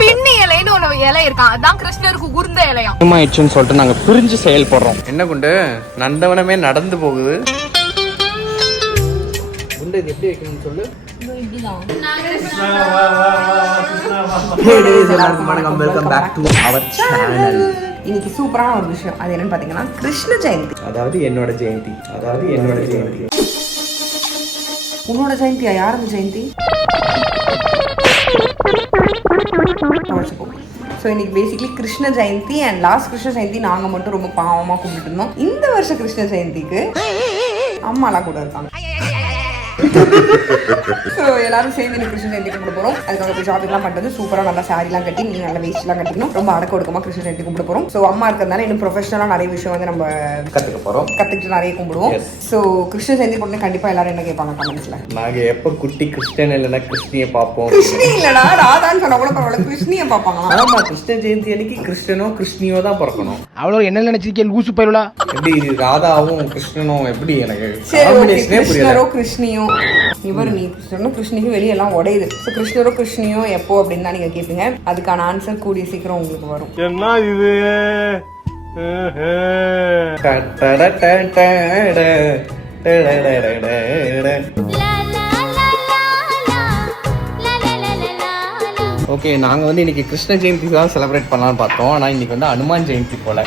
பின்னி இலைன்னு ஒரு இலை இருக்கான், அதான் கிருஷ்ணருக்கு உகுர்ந்த இலையாம். ஆயிடுச்சுன்னு சொல்லிட்டு நாங்க பிரிஞ்சு செயல்படுறோம். என்ன குண்டு நந்தவனமே நடந்து போகுது. குண்டு இது எப்படி வைக்கணும்னு சொல்லு. இன்னைக்கு சூப்பரான ஒரு விஷயம், அது என்னன்னு பாத்தீங்கன்னா கிருஷ்ண ஜெயந்தி. அதாவது என்னோட ஜெயந்தி. உன்னோட ஜெயந்தியா? யாருக்கு ஜெயந்தி? ஸோ இன்னைக்கு basically Krishna Jayanthi and last Krishna Jayanthi நாங்கள் மட்டும் ரொம்ப பாவமாக கும்பிட்டு இருந்தோம். இந்த வருஷம் கிருஷ்ண ஜெயந்திக்கு அம்மாலாம் கூட இருக்காங்க. ஸோ எல்லாரும் சேர்ந்து இன்னைக்கு கிருஷ்ண ஜெயந்தி கும்பிட போகிறோம். அதுக்காக போய் ஷாப்பிங்லாம் பண்ணுறது, சூப்பராக நல்லா சாரிலாம் கட்டி நீ நல்லா வேஸ்ட்லாம் கட்டிக்கணும், ரொம்ப அடக்க ஒடுக்கமாக கிருஷ்ண ஜெயந்தி கும்பிட போகிறோம். ஸோ அம்மா இருக்கிறதுனால இன்னும் ப்ரொஃபஷனலாக நிறைய விஷயம் வந்து நம்ம கற்றுக்கிட்டு நிறைய கும்பிடுவோம். ஸோ கிருஷ்ண ஜெயந்தி பொண்ணு கண்டிப்பாக எல்லாரும் என்ன கேட்பாங்க கமெண்ட்ஸில்? நாங்கள் எப்போ குட்டி கிறிஸ்டியன் இல்லைன்னா கிறிஸ்டியை பார்ப்போம். கிருஷ்ணி இல்லைடா, ராதான்னு சொன்ன கூட பரவாயில்ல, கிருஷ்ணியை பார்ப்பாங்களா? ஆமா, கிருஷ்ண ஜெயந்தி அன்னைக்கு கிறிஸ்டனோ கிறிஸ்டினியோ தான் பிறக்கணும். அவ்வளோ என்ன நினைச்சிருக்கேன் லூசு பயிலா? எப்படி இது ராதாவும் கிருஷ்ணனும் எப்படி? எனக்கு கிருஷ்ணரோ கிருஷ்ணியோ, இவர் நீ கிருஷ்ணனும் கிருஷ்ணிக்கும் வெளியெல்லாம் உடையுது. ஸோ கிருஷ்ணரோ கிருஷ்ணியோ எப்போ அப்படின்னு தான் நீங்க கேட்பீங்க. அதுக்கான ஆன்சர் கூடிய சீக்கிரம் உங்களுக்கு வரும். என்ன இது? ஓகே, நாங்க வந்து இன்னைக்கு கிருஷ்ண ஜெயந்தி தான் செலிப்ரேட் பண்ணலாம்னு பார்த்தோம். ஆனா இன்னைக்கு வந்து அனுமான் ஜெயந்தி போல.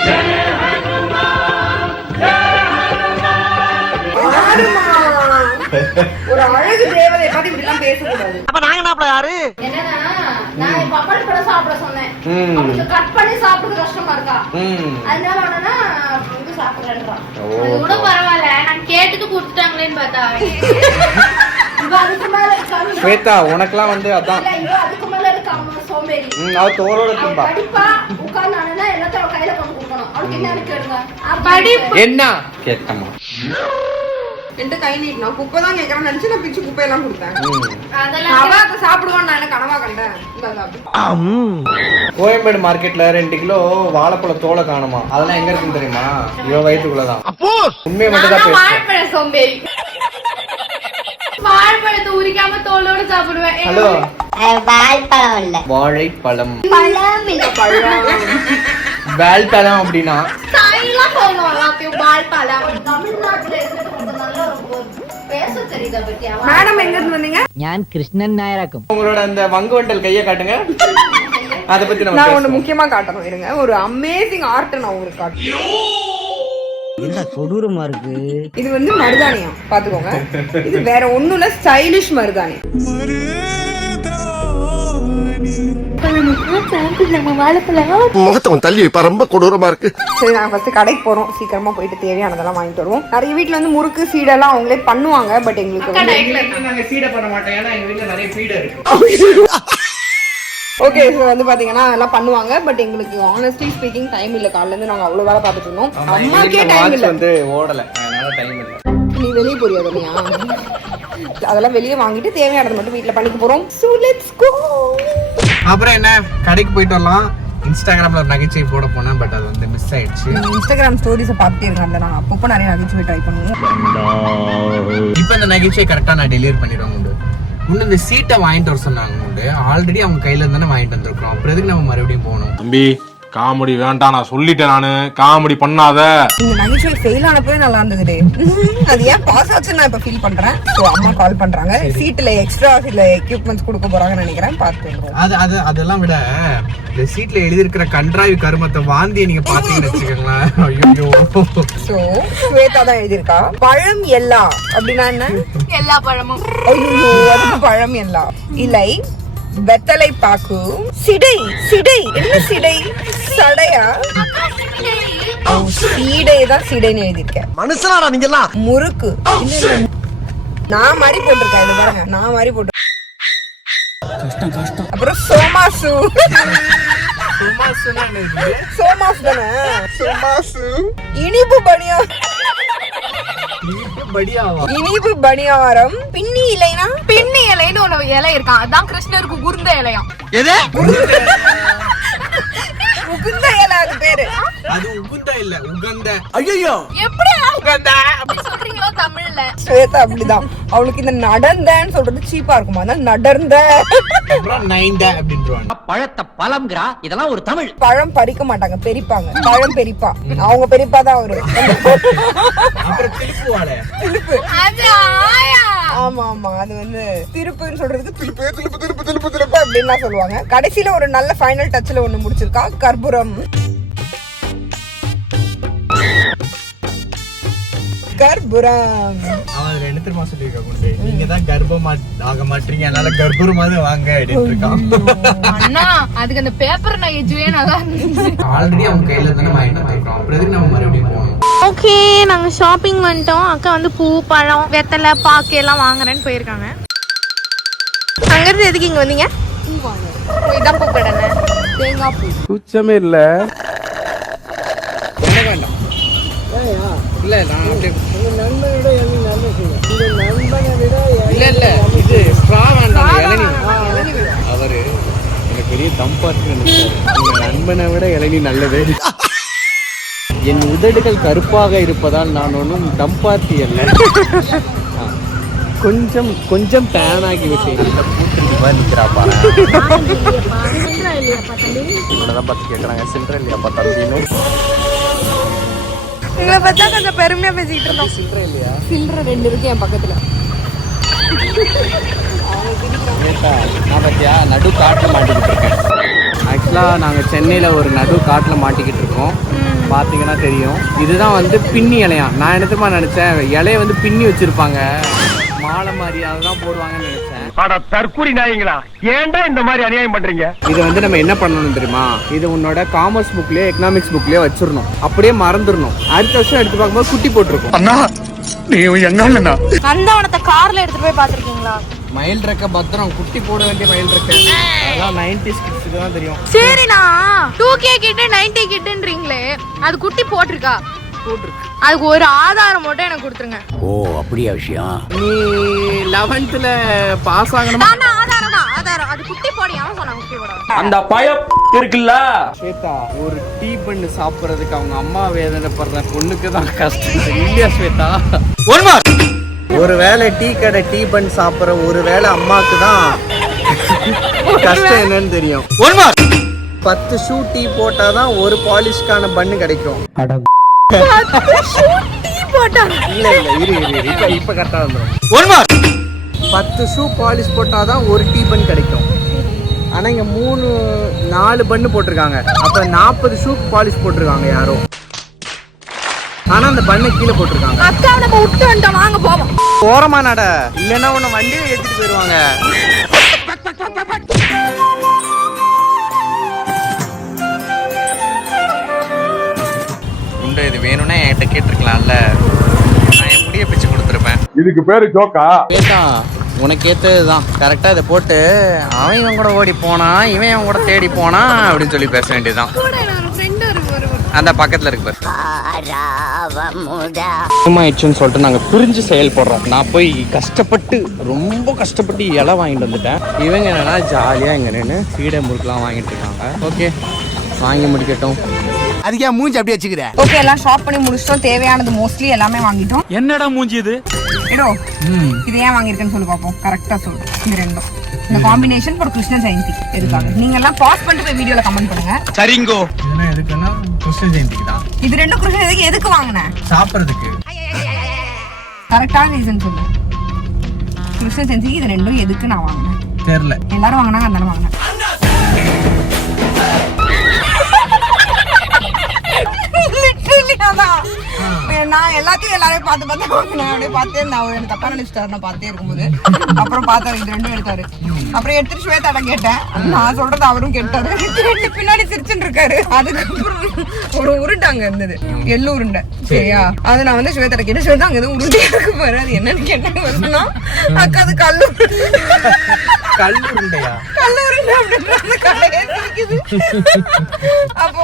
ஒரு அழகு தேவதை பத்தி இப்படி எல்லாம் பேசக்கூடாது. அப்ப நாங்க நாப்பல யாரு? என்னன்னா நான் பப்பாளி பழம் சாப்பிட சொன்னேன், அவங்க கட் பண்ணி சாப்பிடுறது கஷ்டமா இருக்கா, அதனால உடனே வந்து சாப்பிடுறேன்றான். அது கூட பரவாயில்ல, நான் கேட்டுட்டு கொடுத்துட்டாங்களேன்னு பார்த்தா அதுக்கு மேல இருக்காங்க. ஸ்வேதா உனக்கெல்லாம் வந்து அதான் அதுக்கு மேல இருக்காங்க சோம்பேறி. அவ தோலோட திம்பா படிப்பா உட்கார்ந்தானா எல்லாத்தையும் அவ கையில கொண்டு கொடுக்கணும். அவளுக்கு என்ன கேளுங்க என்ன கேட்டமா என்கிட்ட கை நீட்டினா குப்பை தான் கேட்கறான்னு நினைச்சு நான் பிச்சு குப்பையெல்லாம் கொடுத்தேன். அவ அதை சாப்பிடுவான்னு நான் என்ன கனவா கண்டேன். கோயம்பேடு மார்க்கெட்ல 2 கிலோ வாழைப்பழ தோலை காணுமா? அதெல்லாம் எங்க இருக்குன்னு தெரியுமா? இவன் வயிற்றுக்குள்ளதான். உண்மையை மட்டும் தான் பேசுறேன். வாழைப்பழ சோம்பேறி. வாழைப்பழத்தை உரிக்காம தோலோட சாப்பிடுவேன். ஹலோ, வாழைப்பழம் இல்ல, வாழைப்பழம். பழம் இல்ல, வாழைப்பழம் அப்படின்னா ஸ்டைலா சொல்லணும் எல்லாத்தையும். வாழைப்பழம் தமிழ்நாட்டுல இருக்கிறது நல்ல பேச தெரியுதா பத்தியா? மேடம் எங்க இருந்து வந்தீங்க? ഞാൻ കൃഷ്ണൻ നായരാക്കും. உங்களோட அந்த வங்கு வண்டல் கையை காட்டுங்க. அத பத்தி நான் நம்ம ஒண்ணு முக்கியமா காட்டணும் இருங்க. ஒரு அமேசிங் ஆர்ட் நான் உங்களுக்கு காட்டுறேன். என்ன கொடூரமா இருக்கு. இது வந்து மருதாணியம், பாத்துக்கோங்க. இது வேற ஒண்ணும் இல்ல, ஸ்டைலிஷ் மருதாணி. முகத்தவன் தள்ளி வைப்பா, ரொம்ப கொடூரமா இருக்கு. சரி, நாங்க ஃபர்ஸ்ட் கடைக்கு போறோம். சீக்கிரமா போயிட்டு தேவையானதெல்லாம் வாங்கிட்டு வருவோம். நிறைய வீட்டுல வந்து முறுக்கு சீடெல்லாம் அவங்களே பண்ணுவாங்க. பட் எங்களுக்கு நாங்க சீட பண்ண மாட்டோம், ஏன்னா எங்க வீட்டுல நிறைய ஃபீட் இருக்கு. ஓகே, ஸோ வந்து பாத்தீங்கன்னா அதெல்லாம் பண்ணுவாங்க. பட் எங்களுக்கு ஆனஸ்ட்லி ஸ்பீக்கிங் டைம் இல்ல. காலைல இருந்து நாங்க அவ்வளவு வேலை பார்த்துட்டு இருந்தோம். அம்மாக்கே டைம் இல்ல, வந்து ஓடல, அதனால டைம் இல்ல. நீ வெளியே போறியா? அதெல்லாம் வெளியே வாங்கிட்டு தேவையானது மட்டும் வீட்டுல பண்ணிக்க போறோம். So let's go. அப்புறம் என்ன, கடைக்கு போயிட்டு வரலாம். இன்ஸ்டாகிராம்ல ஒரு நகைச்சுவை போட போனேன், பட் அது வந்து மிஸ் ஆயிடுச்சு. இன்ஸ்டாகிராம் ஸ்டோரிஸை பார்த்துட்டே இருக்காங்க. நான் அப்பப்போ நிறைய நகைச்சுவை ட்ரை பண்ணுவோம். இப்போ இந்த நகைச்சுவை கரெக்டா நான் டெலிவரி பண்ணிடுவேன். உண்டு இந்த சீட்டை வாங்கிட்டு வர சொன்னாங்க. உண்டு ஆல்ரெடி அவங்க கையில இருந்தானே வாங்கிட்டு வந்திருக்கோம். அப்புறம் எதுக்கு நம்ம மறுபடியும் போகணும்? தம்பி, காமெடி வேண்டாம், நான் சொல்லிட்டேன். நானு காமெடி பண்ணாத. இந்த நகைச்சுவை ஃபெயில் ஆனப்பவே நல்லா இருந்தது. அது ஏன் பாஸ் ஆச்சுன்னு நான் இப்ப ஃபீல் பண்றேன். ஸோ அம்மா கால் பண்றாங்க. சீட்ல எக்ஸ்ட்ரா சில எக்யூப்மெண்ட்ஸ் கொடுக்க போறாங்கன்னு நினைக்கிறேன். பார்த்து அதெல்லாம் விட இந்த சீட்ல எழுதிருக்கிற கன்றாவி கருமத்தை வாந்தியை நீங்க பாத்தீங்கன்னு வச்சுக்கோங்களேன். ஐயோ. ஸோ ஸ்வேதா தான் எழுதியிருக்கா. பழம் எல்லா அப்படின்னா என்ன? எல்லா பழமும். ஐயோ, அதுக்கு பழம் எல்லா இலை, வெத்தலை பாக்கு, சிடை. சிடை என்ன? சிடை சடையா? சீடை தான் சிடைன்னு எழுதியிருக்கேன். மனுஷனாடா நீங்க எல்லாம். முறுக்கு நான் மாதிரி போட்டிருக்கேன். இது பாருங்க, நான் மாதிரி போட்டு. அப்புறம் சோமாசு. சோமாசு தானே? சோமாசு. இனிப்பு பனியா. இனிப்பு பணியாரம். பின்னி இலைனா? பின்னி இலைன்னு ஒரு இலை இருக்கான், அதான் கிருஷ்ணருக்கு உகுர்ந்த இலையாம். உகுந்த இலை அது பேரு. அது உகுந்த இல்ல உகந்த. ஐயோ எப்படி அப்படி சொல்றீங்களோ தமிழ்ல? ஸ்வேதா அப்படிதான். அவளுக்கு இந்த நடந்தன்னு சொல்றது சீப்பா இருக்குமா, அதனால நடந்த. அப்புறம் நைண்ட அப்படின்றாங்க. பழத்தை பழம்ங்கறா, இதெல்லாம் ஒரு தமிழ். பழம் பறிக்க மாட்டாங்க, பெரிப்பாங்க. பழம் பெரிப்பா, அவங்க பெரிப்பா தான் அவரு. அப்புறம் திருப்பு வாழை. திருப்பு. அது ஆயா. ஆமா ஆமா, அது வந்து திருப்புன்னு சொல்றதுக்கு திருப்பு திருப்பு திருப்பு திருப்பு திருப்பு அப்படின்னு தான் சொல்லுவாங்க. கடைசியில ஒரு நல்ல ஃபைனல் டச்ல ஒண்ணு முடிச்சிருக்கா, கற்பூரம். கற்பூரம். அவன் அதுல என்ன தெரியுமா சொல்லியிருக்கா குண்டு, நீங்க தான் கர்ப்பம் ஆக மாட்டீங்க, அதனால கர்ப்பூரமாவது வாங்க அப்படின்னு இருக்கான். அண்ணா அதுக்கு அந்த பேப்பர் நகைச்சுவே நல்லா இருந்துச்சு. ஆல்ரெடி அவங்க கையில தானே வாங்கிட்டு வந்திருக்கோம், அப்புறம் எதுக்கு நம்ம மறுபடியும் போகணும்? ஓகே, நாங்க ஷாப்பிங் வந்துட்டோம். அக்கா வந்து பூ, பழம், வெத்தலை, பாக்கு எல்லாம் வாங்குறேன்னு போயிருக்காங்க. அங்கிருந்து எதுக்கு இங்க வந்தீங்க? பூ வாங்க. இதான் பூ கடை, தேங்காய் பூ. சுச்சமே இல்ல. எனக்கு வேண்டாம். இல்ல நான் அப்படியே இல்ல இல்ல இது ஸ்ட்ரா வேண்டாம், இளநீ. அவரு எனக்கு பெரிய தம்பார்த்து நினைச்சாரு. நண்பனை விட இளநீ நல்லது. என் உதடுகள் கருப்பாக இருப்பதால் நான் ஒன்றும் தம்பார்த்தி அல்ல, கொஞ்சம் கொஞ்சம் டேன் ஆகி விட்டேன். பூத்திருப்பா நிற்கிறாப்பா, இவ்வளோதான் பார்த்து கேட்குறாங்க, சில்லற இல்லையாப்பா தம்பின்னு. உங்களை பார்த்தா கொஞ்சம் பெருமையா பேசிக்கிட்டு இருந்தோம். சில்லற இல்லையா? சில்லற 2 இருக்கு என் பக்கத்துல. நான் பத்தியா நடு காட்டில் மாட்டிக்கிட்டு இருக்கேன். ஆக்சுவலாக நாங்கள் சென்னையில் ஒரு நடு காட்டில் மாட்டிக்கிட்டு இருக்கோம். பார்த்தீங்கன்னா தெரியும். இதுதான் வந்து பின்னி இலையா. நான் என்னத்துமா நினச்சேன், இலைய வந்து பின்னி வச்சுருப்பாங்க, மாலை மாதிரி அதுதான் போடுவாங்கன்னு நினச்சேன். தற்கூரி நாயங்களா, ஏன்டா இந்த மாதிரி அநியாயம் பண்றீங்க? இது வந்து நம்ம என்ன பண்ணணும் தெரியுமா, இது உன்னோட காமர்ஸ் புக்லேயே எக்கனாமிக்ஸ் புக்லேயே வச்சிடணும், அப்படியே மறந்துடணும். அடுத்த வருஷம் எடுத்து பார்க்கும்போது குட்டி போட்டிருக்கும். அண்ணா நீ எங்க நந்தவனத்தை கார்ல எடுத்துட்டு போய் பாத்திருக்கீங்களா? மயில் ரெக்க பத்திரம், குட்டி போட வேண்டிய மயில் ரெக்க. அதெல்லாம் 90s கிட்ஸுக்கு தான் தெரியும். சரிண்ணா, 2K கிட்ட 90 கிட்டன்றீங்களே, அது குட்டி போட்டிருக்கா? போட்டிருக்கு. அதுக்கு ஒரு ஆதாரம் மட்டும் எனக்கு கொடுத்துருங்க. ஓ அப்படியா விஷயம்? நீ 11th பாஸ் ஆகணுமா? ஆதாரம் தான், ஆதாரம். அது குட்டி போடியாம சொன்னா குட்டி போட. அந்த பயம் இருக்குல்ல. ஸ்வேதா, ஒரு டீ பண்ணு சாப்பிடுறதுக்கு அவங்க அம்மா வேதனைப்படுற பொண்ணுக்கு தான் கஷ்டம் இல்லையா ஸ்வேதா? ஒரு வேளை டீ கடை டீ பண்ணு சாப்பிடுற ஒரு வேளை அம்மாக்கு தான் கஷ்டம் என்னன்னு தெரியும். 10 ஷூ டீ போட்டாதான் ஒரு பாலிஷ்கான பண்ணு கிடைக்கும். இல்ல இல்ல இரு இப்ப கரெக்டா வந்துடும். 10 ஷூ பாலிஷ் போட்டாதான் ஒரு டீ பண்ணு கிடைக்கும். ஆனா இங்க 4 பண்ணு போட்டிருக்காங்க. அப்ப 40 ஷூ பாலிஷ் போட்டிருக்காங்க யாரோ. ஆனா அந்த பண்ணை கீழே போட்டிருக்காங்க. அக்கா நம்ம விட்டு வந்துட்டோம், வாங்க போவோம். ஓரமா நட, இல்லைன்னா உன்னை வண்டியை ஏற்றிட்டு போயிடுவாங்க. உண்டு இது வேணும்னா என்கிட்ட கேட்டிருக்கலாம்ல, நான் என் முடிய பிச்சு கொடுத்துருப்பேன். இதுக்கு பேரு ஜோக்கா? பேசா உனக்கு ஏற்றதுதான். கரெக்டாக இதை போட்டு அவன் இவன் கூட ஓடி போனான், இவன் அவன் கூட தேடி போனான் அப்படின்னு சொல்லி பேச வேண்டியதுதான். அந்த பக்கத்தில் இருக்கு பாரு. ஆயிடுச்சுன்னு சொல்லிட்டு நாங்கள் பிரிஞ்சு செயல்படுறோம். நான் போய் ரொம்ப கஷ்டப்பட்டு இலை வாங்கிட்டு வந்துட்டேன். இவங்க என்னன்னா ஜாலியாக இங்கே நின்று சீடை முறுக்கெலாம் வாங்கிட்டு இருக்காங்க. ஓகே, வாங்கி முடிக்கட்டும். அதுக்கே மூஞ்சி அப்படியே வச்சுக்கிற. ஓகே, எல்லாம் ஷாப் பண்ணி முடிச்சிட்டோம். தேவையானது மோஸ்ட்லி எல்லாமே வாங்கிட்டோம். என்னடா மூஞ்சி இது? ஏடோ இது ஏன் வாங்கியிருக்கேன்னு சொல்லி பார்ப்போம். கரெக்டா சொல்லு. இந்த ரெண்டும் இந்த காம்பினேஷன் ஃபார் கிருஷ்ண ஜெயந்தி. எதுக்காக நீங்க எல்லாம் பாஸ் பண்ணிட்டு போய் வீடியோல கமெண்ட் பண்ணுங்க. சரிங்கோ. இதெல்லாம் எதுக்குன்னா கிருஷ்ண ஜெயந்திக்கு தான். இது ரெண்டும் கிருஷ்ண ஜெயந்திக்கு எதுக்கு வாங்கினேன்? சாப்பிட்றதுக்கு. கரெக்டான ரீசன் சொல்லு. கிருஷ்ண ஜெயந்திக்கு இது ரெண்டும் எதுக்கு நான் வாங்கினேன் தெரியல. எல்லாரும் வாங்கினாங்க, அதனால வாங்கினேன். நான் எல்லாத்தையும் எல்லாரையும் பார்த்து வாங்கினேன். அப்படியே பார்த்தே நான் எனக்கு தப்பா நினைச்சிட்டாரு. நான் பார்த்தே இருக்கும்போது அப்புறம் பார்த்தாரு, இது ரெண்டும் எடுத்தாரு. அப்புறம் எடுத்துட்டு ஸ்வேதாட்ட கேட்டேன். நான் சொல்றது அவரும் கேட்டாரு. ரெண்டு பின்னாடி சிரிச்சுட்டு இருக்காரு. அதுக்கப்புறம் ஒரு உருண்டாங்க இருந்தது, எள்ளு உருண்டை. சரியா, அது நான் வந்து ஸ்வேதாட்ட கேட்டேன். ஸ்வேதா அங்க எதுவும் உருண்டை இருக்கு பாரு, அது என்னன்னு கேட்டாங்க. அக்கா அது கல்லு உருண்டையா? கல்லு உருண்டை அப்படின்ற கடையே சிரிக்குது. அப்போ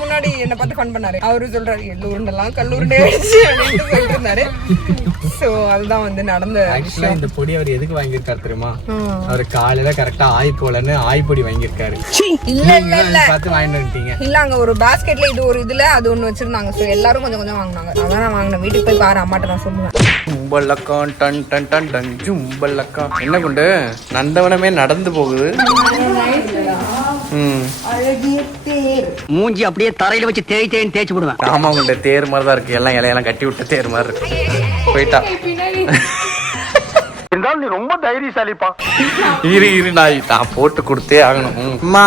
முன்னாடி என்ன பார்த்து ஃபன் பண்ணாரு. அவரு சொல்றாரு எள்ளு உருண்டெல்லாம் கல்லு உருண்டை அப்படின்னு சொல்லிட்டு இருந்தாரு. சோ அதுதான் வந்து நடந்த ஆக்சுவலா இந்த பொடி அவர் எதுக்கு வாங்கியிருக்காரு தெரியுமா? அவர் காலையில கரெக்டா ஆய்க்கோலன்னு ஆய்பொடி வாங்கியிருக்காரு. இல்ல இல்ல இல்ல பார்த்து வாங்கிட்டு வந்துட்டீங்க. இல்ல அங்க ஒரு பாஸ்கெட்ல இது ஒரு இதுல அது ஒண்ணு வச்சிருந்தாங்க. சோ எல்லாரும் கொஞ்சம் கொஞ்சம் வாங்குனாங்க. அதான் நான் வாங்கினேன். வீட்டுக்கு போய் பாரு, அம்மாட்ட நான் சொல்லுவேன். ஜும்பலக்கம் டன் டன் டன் டன் ஜும்பலக்கம். என்ன குண்டு நந்தவனமே நடந்து போகுது. மூஞ்சி அப்படியே தரையில வச்சு தேய்ச்சி விடுவேன். ஆமா குண்டு தேர் மாதிரி தான் இருக்கு. எல்லாம் இலையெல்லாம் கட்டி விட்ட தேர் மாதிரி இருக்கு. போயிட்டா நீ ரொம்ப தைரியசாலிப்பா. இரு நான் போட்டு கொடுத்தே ஆகணும். அம்மா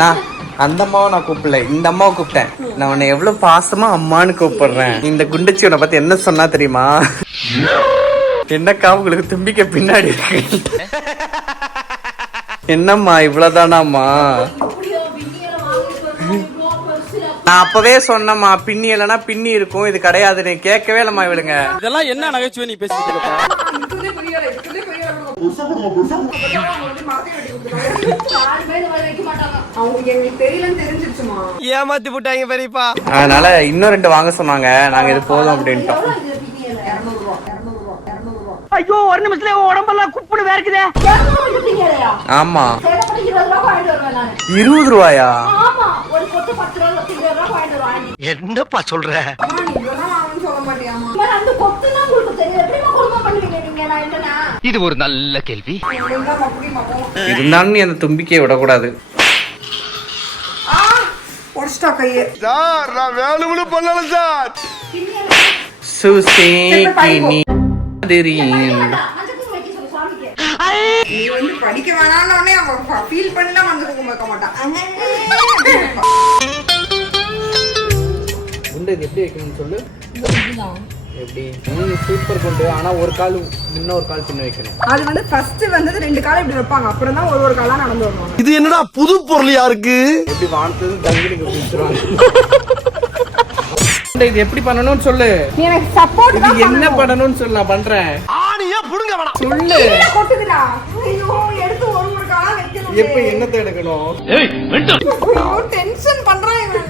நான் அந்த அம்மாவை நான் கூப்பிடல, இந்த அம்மாவை கூப்பிட்டேன். நான் உன்னை எவ்வளவு பாசமா அம்மான்னு கூப்பிடுறேன். இந்த குண்டச்சி உன்னை பத்தி என்ன சொன்னா தெரியுமா? என்னக்கா உங்களுக்கு தும்பிக்க பின்னாடி இருக்கு. என்னம்மா இவ்வளவுதானாம்மா? நான் அப்பவே சொன்னம்மா பின்னி இல்லைன்னா பின்னி இருக்கும், இது கிடையாதுன்னு. கேட்கவே இல்லம்மா இவளுங்க. இதெல்லாம் என்ன நகைச்சுவை நீ பேசிட்டு இருக்க? ஏமாத்தி போட்டாங்க பெரியப்பா. அதனால இன்னும் 2 வாங்க சொன்னாங்க. நாங்க இது போதும் அப்படின்ட்டோம். ஐயோ ஒரு நிமிஷத்துல உடம்பெல்லாம் குப்புன்னு வேர்க்குதே. ஆமா 20 ரூபாயா? என்னப்பா சொல்ற? இது ஒரு நல்ல கேள்வி. இருந்தாலும் நீ அந்த தும்பிக்கையை விடக்கூடாது. சார் நான் வேணும்னு பண்ணல சார். சுசேகினி நீ வந்து படிக்க வேணாம்னே அவன் ஃபீல் பண்ணலாம் வந்து வைக்க மாட்டான். குண்டு இது எப்படி வைக்கணும்னு சொல்லு. எப்படி சூப்பர் குண்டு. ஆனா ஒரு கால் முன்ன ஒரு கால் பின்ன வைக்கணும். அது வந்து ஃபர்ஸ்ட் வந்து 2 காலை இப்படி வைப்பாங்க. அப்புறம் தான் ஒரு காலா நடந்து வருவாங்க. இது என்னடா புது பொருளியா இருக்கு? எப்படி வானத்துல தங்கிட்டு பிடிச்சிருவாங்க. இது எப்படி பண்ணணும்னு சொல்லு. நீ எனக்கு சப்போர்ட் தான் பண்ணணும். என்ன பண்ணணும்னு சொல்லு, நான் பண்றேன். ஆணியே புடுங்க வேணாம் சொல்லு. கொட்டுதுடா. ஐயோ எடுத்து ஒரு காலா வைக்கணும். எப்ப என்னத்தை எடுக்கணும்? ஏய் மென்டல். ஐயோ டென்ஷன் பண்றான் இவன்.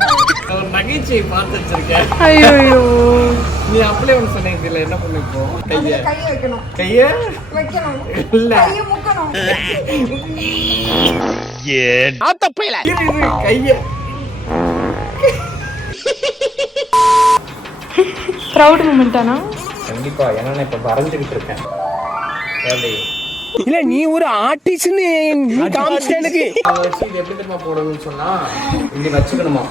ஒரு நகைச்சுவை பார்த்து வச்சிருக்கேன். ஐயோ நீ அப்படியே ஒன்று சொன்னீங்கல்ல, என்ன பண்ண இப்போ? கைய வைக்கணும். கைய வைக்கணும். இல்ல கைய முக்கணும். ஆத்தப்பையில கைய ப்ரௌட் மூமெண்டானா? கண்டிப்பா. ஏன்னா நான் இப்ப வரைஞ்சுக்கிட்டு இருக்கேன். இல்ல நீ ஒரு ஆர்டிஸ்ட்னு நீ காமிச்சிட்ட எனக்கு. அதை வச்சு இது எப்படி தெரியுமா போடணும்னு சொன்னா, இப்படி வச்சுக்கணுமா.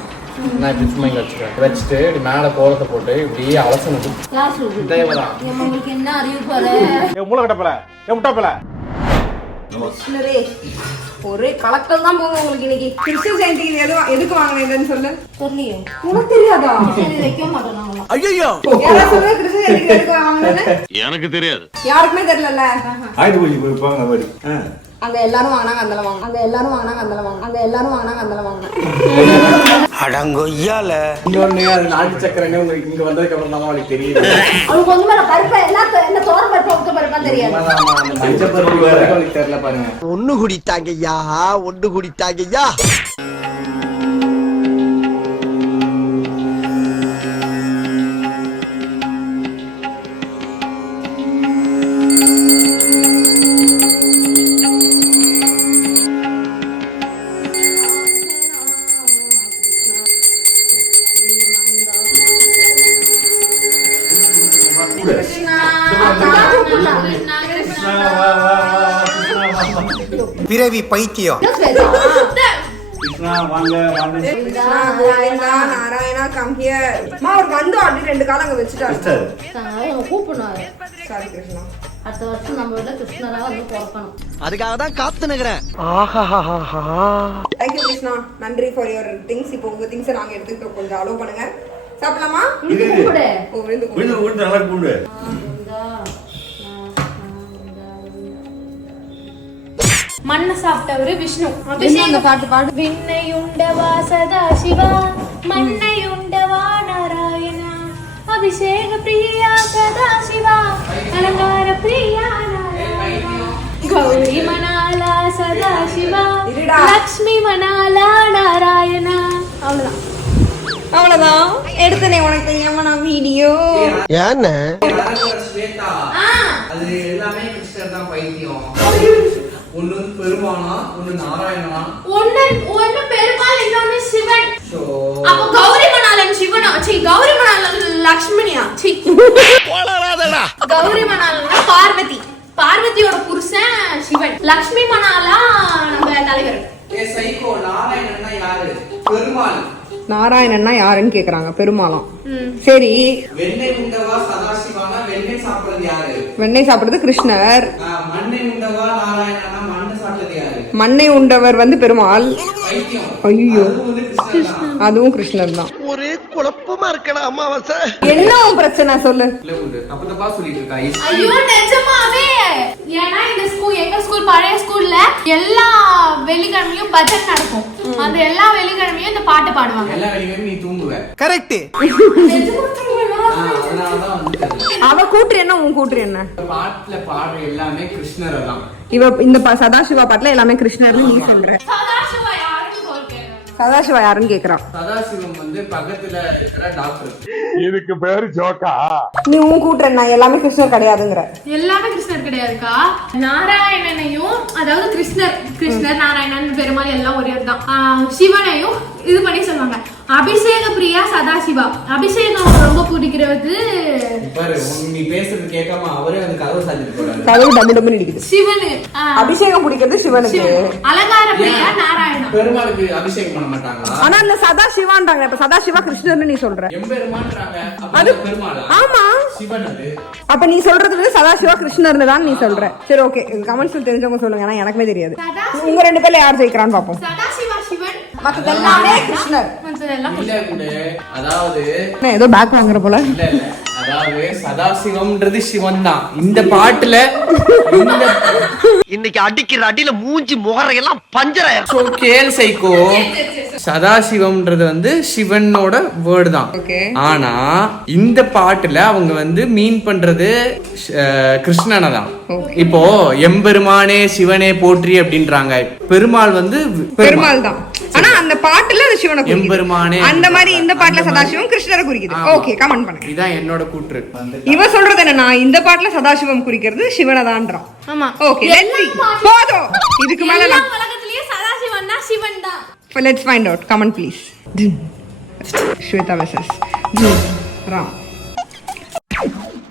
நான் இப்படி சும்மா இங்க வச்சுக்கிறேன். வச்சுட்டு இப்படி மேல கோலத்தை போட்டு இப்படியே அலசணும். தேவைதான். என்ன அறிவு பாரு. மூளை கட்டப்பல முட்டாப்பல. ஒரே கலக்கல் தான் போகும் உங்களுக்கு இன்னைக்கு. கிறிஸ்டியன் ஜெயந்திக்கு எதுக்கு வாங்கினேன்னு சொல்லு. தெரியலையே. உனக்கு தெரியாதா? சரி வைக்க மாட்டோம் நாங்களாம். ஐயோ யாராவது சொல்லுங்க கிறிஸ்டியன் ஜெயந்திக்கு எதுக்கு வாங்கினேன்னு. எனக்கு தெரியாது. யாருக்குமே தெரியல. ஆயுத பூஜை போயிருப்பாங்க மாதிரி. அங்க எல்லாரும் வாங்கினாங்க அந்தல வாங்க. அங்க எல்லாரும் வாங்கினாங்க அந்தல வாங்க. அங்க எல்லாரும் வாங்கினாங்க அந்தல வாங்க. அடங்கொய்யால இன்னொன்னு அது நாட்டு சக்கரனே உங்களுக்கு இங்க வந்ததுக்கு அப்புறம் தான் அவளுக்கு தெரியுது. அவளுக்கு வந்து மேல பருப்பா என்ன தோர பருப்பா உத்த பருப்பா தெரியாது. மஞ்சள் பருப்பு வேற அவளுக்கு தெரியல பாருங்க. ஒண்ணு குடித்தாங்கய்யா ஒண்ணு குடித்தாங்கய்யா. பிறவி பைத்தியம். Narayana come here. மா ஒரு வந்து ஆல்ரெடி 2 கால் அங்க வச்சிட்டாரு. கூப்பிடுனாரு. சாரி கிருஷ்ணா. அடுத்த வருஷம் நம்ம வீட்டுல கிருஷ்ணரா வந்து பிறக்கணும். அதுக்காக தான் காத்து நிக்கிறேன். தேங்க்யூ கிருஷ்ணா. நன்றி ஃபார் யுவர் திங்ஸ். இப்போ உங்க திங்ஸ் நாங்க எடுத்துக்கிட்டோம். கொஞ்சம் அலோவ் பண்ணுங்க. சாப்பிடலாமா? கூப்பிடு. ஓ விருந்து கூப்பிடு. நல்லா கூடு. மண்ணை சாப்பிட்டவரு விஷ்ணு. அந்த பாட்டு பாடு. விண்ணையுண்டவா சதா சிவா மண்ணையுண்டவா நாராயணா அபிஷேக பிரியா சதா சிவா அலங்கார பிரியா நாராயணா கௌரி மணாலா சதா சிவா லக்ஷ்மி மணாலா நாராயணா. அவ்வளவுதான். அவ்வளவுதான் எடுத்தனே உனக்கு தெரியாம நான் வீடியோ. ஏன்னு ஸ்வேதா அது எல்லாமே கிருஷ்ணர் தான் பைத்தியம். ஒண்ணு பெருமானா, ஒண்ணு நாராயணனா, ஒண்ணு பெருமாள், இன்னொன்னு சிவன். அப்ப கௌரி மணாலன் சிவனா? சி கௌரி மணாலன் லக்ஷ்மணியா? சி கௌரி மணாலன்னா பார்வதி, பார்வதியோட புருஷன் சிவன். லக்ஷ்மி மணாலா நம்ம தலைவர். சைக்கோ. நாராயணன்னா யாரு? பெருமாள். நாராயணன்னா யாருன்னு கேக்குறாங்க. பெருமாளாம். சரி, வெண்ணெய் உண்டவா சதாசிவானா? வெண்ணெய் சாப்பிடுறது யாரு? வெண்ணெய் சாப்பிடுறது கிருஷ்ணர். மண்ணை உண்டவா நாராயணனா? மண்ணை சாப்பிடுறது யாரு? மண்ணை உண்டவர் வந்து பெருமாள். பைத்தியம். ஐயோ, அதுவும் கிருஷ்ணர் தான். அதுவும் கிருஷ்ணர் தான். ஒரே குழப்பமா இருக்கடா அமாவாசை. என்ன உன் பிரச்சனை சொல்லு. தப்பு தப்பா சொல்லிட்டு இருக்கா. ஐயோ நிஜமாவே. ஏன்னா இந்த எங்க ஸ்கூல் பழைய ஸ்கூல்ல எல்லா வெள்ளிக்கிழமையும் பஜன் நடக்கும். அந்த எல்லா வெள்ளிக்கிழமையும் இந்த பாட்டு பாடுவாங்க. எல்லா வெள்ளிக்கிழமையும் நீ தூங்குவ. கரெக்ட். அதனாலதான் வந்து அவ கூற்று என்ன, உன் கூற்று என்ன? பாட்டுல பாடுற எல்லாமே கிருஷ்ணர் தான். இவ இந்த சதாசிவா பாட்டுல எல்லாமே கிருஷ்ணர்னு நீ சொல்ற. சதாசிவா யாருன்னு சொல்றேன். சதாசிவா யாருன்னு கேக்குறான். சதாசிவம் வந்து பக்கத்துல இருக்கிற டாக்டர். இதுக்கு பேரு ஜோக்கா. நீ உன் கூற்று என்ன, எல்லாமே கிருஷ்ணர் கிடையாதுங்கிற. எல்லாமே கிருஷ்ணர் கிடையாதுக்கா. நாராயணனையும், அதாவது கிருஷ்ணர் நாராயணன் பெருமாள் எல்லாம் ஒரே தான். சிவனையும் இது பண்ணி சொல்லுவாங்க. அபிஷேக பிரியா சதாசிவா. அபிஷேகம் ரொம்ப பிடிக்கிறது பாரு, நீ பேசுறது கேட்காம அவரே வந்து கதவு சாத்திட்டு போறாரு. கதவு டபு டபுன்னு இடிக்குது. சிவனு. அபிஷேகம் பிடிக்கிறது சிவனுக்கு. அலங்கார பிரியா நாராயணன். பெருமாளுக்கு அபிஷேகம் பண்ண மாட்டாங்களா? ஆனா அந்த சதாசிவான்றாங்க. இப்ப சதாசிவா கிருஷ்ணர்னு நீ சொல்ற. எம்பெருமான்றாங்க. அது பெருமாளா? ஆமா, சிவன். அது அப்ப நீ சொல்றது வந்து சதாசிவா கிருஷ்ணர்னு தான் நீ சொல்ற. சரி, ஓகே, கமெண்ட்ஸ்ல தெரிஞ்சவங்க சொல்லுங்க. ஏன்னா எனக்குமே தெரியாது. உங்க ரெண்டு பேர்ல யார் ஜெயிக்கிறான்னு பாப்போம். சதாசிவா சிவன், மத்த எல்லாமே கிருஷ்ணர். மத்ததெல்லாம் இல்ல குண்டு. அதாவது ஏதோ பேக் வாங்குற போல. இல்ல அதாவது சதாசிவம்ன்றது சிவன் தான். இந்த பாட்டுல இன்னைக்கு அடிக்கிற அடியில மூஞ்சி முகரையெல்லாம் பஞ்சராயிரும். கேள் சைக்கோ, சதாசிவம்ன்றது வந்து சிவனோட வேர்டு தான். ஆனா இந்த பாட்டுல அவங்க வந்து மீன் பண்றது கிருஷ்ணனை தான். இப்போ எம்பெருமானே சிவனே போற்றி அப்படின்றாங்க. பெருமாள் வந்து பெருமாள் தான். ஆனா அந்த பாட்டுல அது சிவனை குறிக்குது. எம்பெருமானே அந்த மாதிரி இந்த பாட்டுல சதாசிவம் கிருஷ்ணரை குறிக்குது. ஓகே, கமெண்ட் பண்ணுங்க. இதான் என்னோட கூற்று. இவ சொல்றது என்னன்னா, இந்த பாட்டுல சதாசிவம் குறிக்கிறது சிவனை தான்றான். ஆமா. ஓகே, போதும். இதுக்கு மேல எல்லா உலகத்திலேயே சதாசிவன்னா சிவன் தான். let's find out. Comment please. Shweta versus Ram.